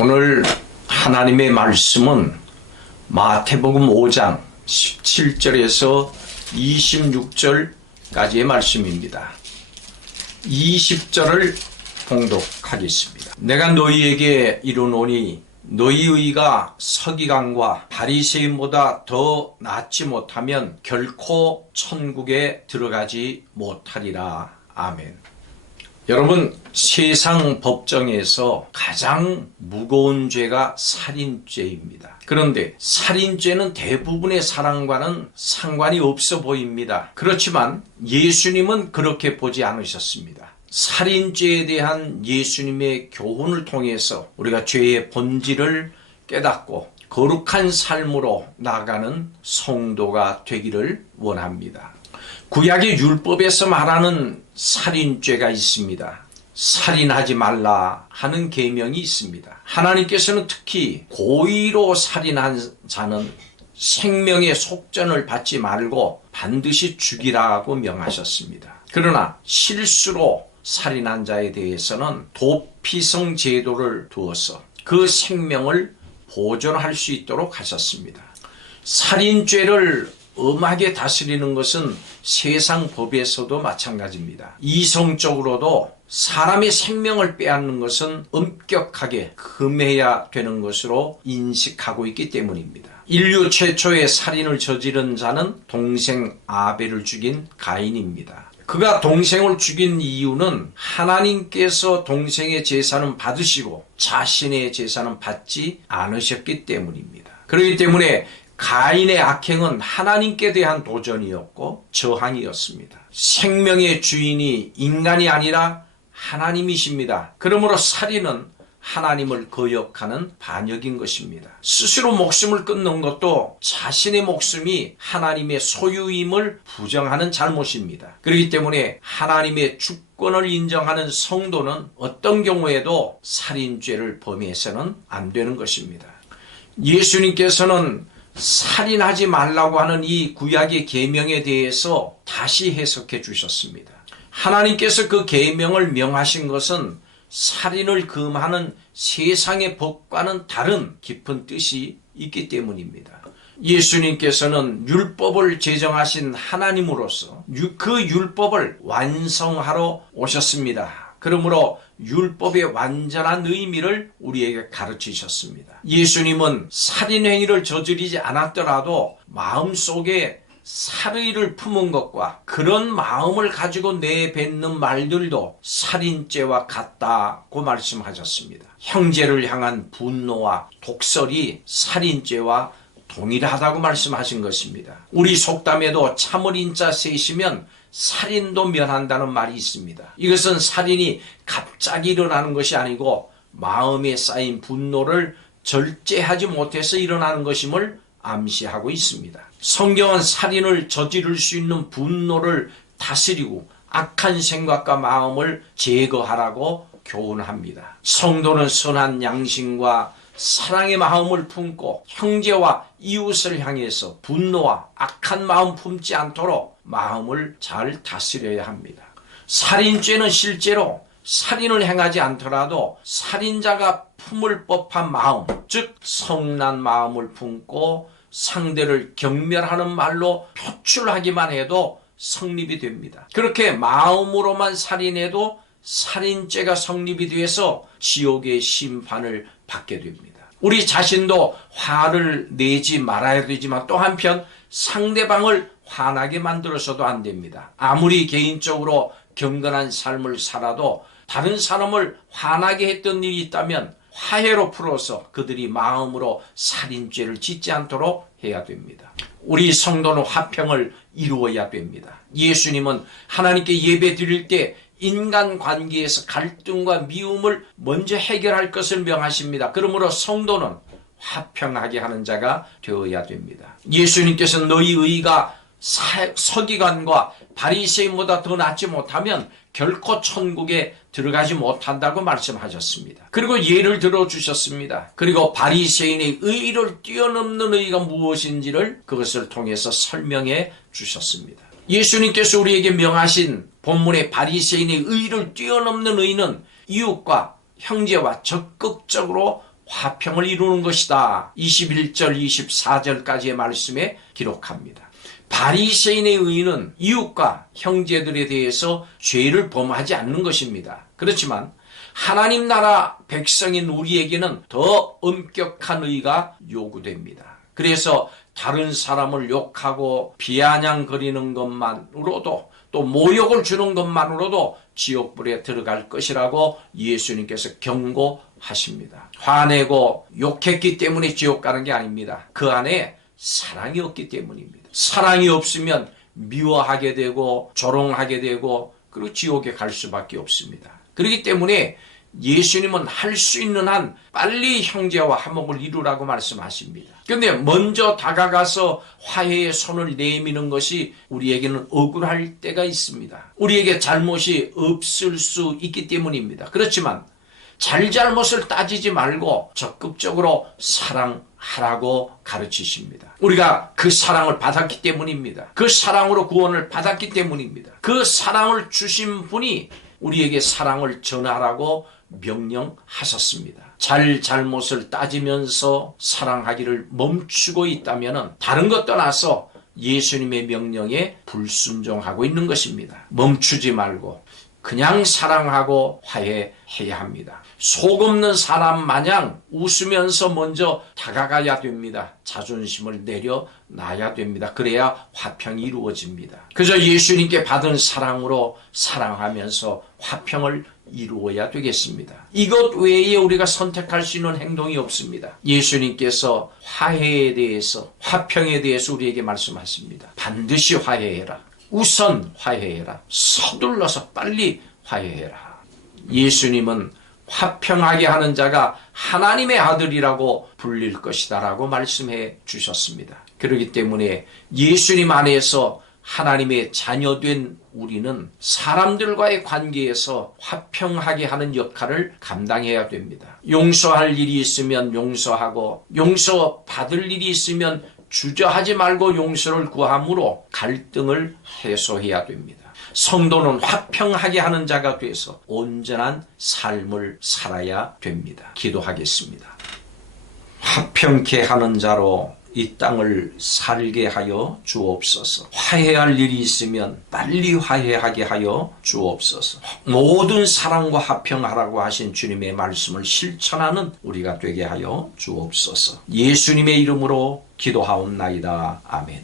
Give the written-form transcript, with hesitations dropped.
오늘 하나님의 말씀은 마태복음 5장 17절에서 26절까지의 말씀입니다. 20절을 봉독하겠습니다. 내가 너희에게 이르노니 너희 의가 서기관과 바리새인보다 더 낫지 못하면 결코 천국에 들어가지 못하리라. 아멘. 여러분, 세상 법정에서 가장 무거운 죄가 살인죄입니다. 그런데 살인죄는 대부분의 사람과는 상관이 없어 보입니다. 그렇지만 예수님은 그렇게 보지 않으셨습니다. 살인죄에 대한 예수님의 교훈을 통해서 우리가 죄의 본질을 깨닫고 거룩한 삶으로 나아가는 성도가 되기를 원합니다. 구약의 율법에서 말하는 살인죄가 있습니다. 살인하지 말라 하는 계명이 있습니다. 하나님께서는 특히 고의로 살인한 자는 생명의 속전을 받지 말고 반드시 죽이라고 명하셨습니다. 그러나 실수로 살인한 자에 대해서는 도피성 제도를 두어서 그 생명을 보존할 수 있도록 하셨습니다. 살인죄를 엄하게 다스리는 것은 세상 법에서도 마찬가지입니다. 이성적으로도 사람의 생명을 빼앗는 것은 엄격하게 금해야 되는 것으로 인식하고 있기 때문입니다. 인류 최초의 살인을 저지른 자는 동생 아벨을 죽인 가인입니다. 그가 동생을 죽인 이유는 하나님께서 동생의 제사는 받으시고 자신의 제사는 받지 않으셨기 때문입니다. 그렇기 때문에 가인의 악행은 하나님께 대한 도전이었고 저항이었습니다. 생명의 주인이 인간이 아니라 하나님이십니다. 그러므로 살인은 하나님을 거역하는 반역인 것입니다. 스스로 목숨을 끊는 것도 자신의 목숨이 하나님의 소유임을 부정하는 잘못입니다. 그렇기 때문에 하나님의 주권을 인정하는 성도는 어떤 경우에도 살인죄를 범해서는 안 되는 것입니다. 예수님께서는 살인하지 말라고 하는 이 구약의 계명에 대해서 다시 해석해 주셨습니다. 하나님께서 그 계명을 명하신 것은 살인을 금하는 세상의 법과는 다른 깊은 뜻이 있기 때문입니다. 예수님께서는 율법을 제정하신 하나님으로서 그 율법을 완성하러 오셨습니다. 그러므로 율법의 완전한 의미를 우리에게 가르치셨습니다. 예수님은 살인행위를 저지르지 않았더라도 마음속에 살의를 품은 것과 그런 마음을 가지고 내뱉는 말들도 살인죄와 같다고 말씀하셨습니다. 형제를 향한 분노와 독설이 살인죄와 동일하다고 말씀하신 것입니다. 우리 속담에도 참을인 자 셋이면 살인도 면한다는 말이 있습니다. 이것은 살인이 갑자기 일어나는 것이 아니고 마음에 쌓인 분노를 절제하지 못해서 일어나는 것임을 암시하고 있습니다. 성경은 살인을 저지를 수 있는 분노를 다스리고 악한 생각과 마음을 제거하라고 교훈합니다. 성도는 선한 양심과 사랑의 마음을 품고 형제와 이웃을 향해서 분노와 악한 마음 품지 않도록 마음을 잘 다스려야 합니다. 살인죄는 실제로 살인을 행하지 않더라도 살인자가 품을 법한 마음, 즉 성난 마음을 품고 상대를 경멸하는 말로 표출하기만 해도 성립이 됩니다. 그렇게 마음으로만 살인해도 살인죄가 성립이 돼서 지옥의 심판을 받게 됩니다. 우리 자신도 화를 내지 말아야 되지만 또 한편 상대방을 화나게 만들어서도 안 됩니다. 아무리 개인적으로 경건한 삶을 살아도 다른 사람을 화나게 했던 일이 있다면 화해로 풀어서 그들이 마음으로 살인죄를 짓지 않도록 해야 됩니다. 우리 성도는 화평을 이루어야 됩니다. 예수님은 하나님께 예배 드릴 때 인간관계에서 갈등과 미움을 먼저 해결할 것을 명하십니다. 그러므로 성도는 화평하게 하는 자가 되어야 됩니다. 예수님께서 너희 의가 서기관과 바리새인보다 더 낫지 못하면 결코 천국에 들어가지 못한다고 말씀하셨습니다. 그리고 예를 들어주셨습니다. 그리고 바리새인의 의를 뛰어넘는 의가 무엇인지를 그것을 통해서 설명해 주셨습니다. 예수님께서 우리에게 명하신 본문의 바리새인의 의를 뛰어넘는 의는 이웃과 형제와 적극적으로 화평을 이루는 것이다. 21절 24절까지의 말씀에 기록합니다. 바리새인의 의는 이웃과 형제들에 대해서 죄를 범하지 않는 것입니다. 그렇지만 하나님 나라 백성인 우리에게는 더 엄격한 의가 요구됩니다. 그래서 다른 사람을 욕하고 비아냥거리는 것만으로도, 또 모욕을 주는 것만으로도 지옥불에 들어갈 것이라고 예수님께서 경고하십니다. 화내고 욕했기 때문에 지옥 가는 게 아닙니다. 그 안에 사랑이 없기 때문입니다. 사랑이 없으면 미워하게 되고 조롱하게 되고 그리고 지옥에 갈 수밖에 없습니다. 그렇기 때문에 예수님은 할 수 있는 한 빨리 형제와 화목을 이루라고 말씀하십니다. 그런데 먼저 다가가서 화해의 손을 내미는 것이 우리에게는 억울할 때가 있습니다. 우리에게 잘못이 없을 수 있기 때문입니다. 그렇지만 잘잘못을 따지지 말고 적극적으로 사랑하라고 가르치십니다. 우리가 그 사랑을 받았기 때문입니다. 그 사랑으로 구원을 받았기 때문입니다. 그 사랑을 주신 분이 우리에게 사랑을 전하라고 명령하셨습니다. 잘못을 따지면서 사랑하기를 멈추고 있다면 다른 것 떠나서 예수님의 명령에 불순종하고 있는 것입니다. 멈추지 말고 그냥 사랑하고 화해해야 합니다. 속 없는 사람 마냥 웃으면서 먼저 다가가야 됩니다. 자존심을 내려놔야 됩니다. 그래야 화평이 이루어집니다. 그저 예수님께 받은 사랑으로 사랑하면서 화평을 이루어야 되겠습니다. 이것 외에 우리가 선택할 수 있는 행동이 없습니다. 예수님께서 화해에 대해서, 화평에 대해서 우리에게 말씀하십니다. 반드시 화해해라. 우선 화해해라. 서둘러서 빨리 화해해라. 예수님은 화평하게 하는 자가 하나님의 아들이라고 불릴 것이다 라고 말씀해 주셨습니다. 그렇기 때문에 예수님 안에서 하나님의 자녀된 우리는 사람들과의 관계에서 화평하게 하는 역할을 감당해야 됩니다. 용서할 일이 있으면 용서하고 용서받을 일이 있으면 주저하지 말고 용서를 구함으로 갈등을 해소해야 됩니다. 성도는 화평하게 하는 자가 돼서 온전한 삶을 살아야 됩니다. 기도하겠습니다. 화평케 하는 자로 이 땅을 살게 하여 주옵소서. 화해할 일이 있으면 빨리 화해하게 하여 주옵소서. 모든 사랑과 화평하라고 하신 주님의 말씀을 실천하는 우리가 되게 하여 주옵소서. 예수님의 이름으로 기도하옵나이다. 아멘.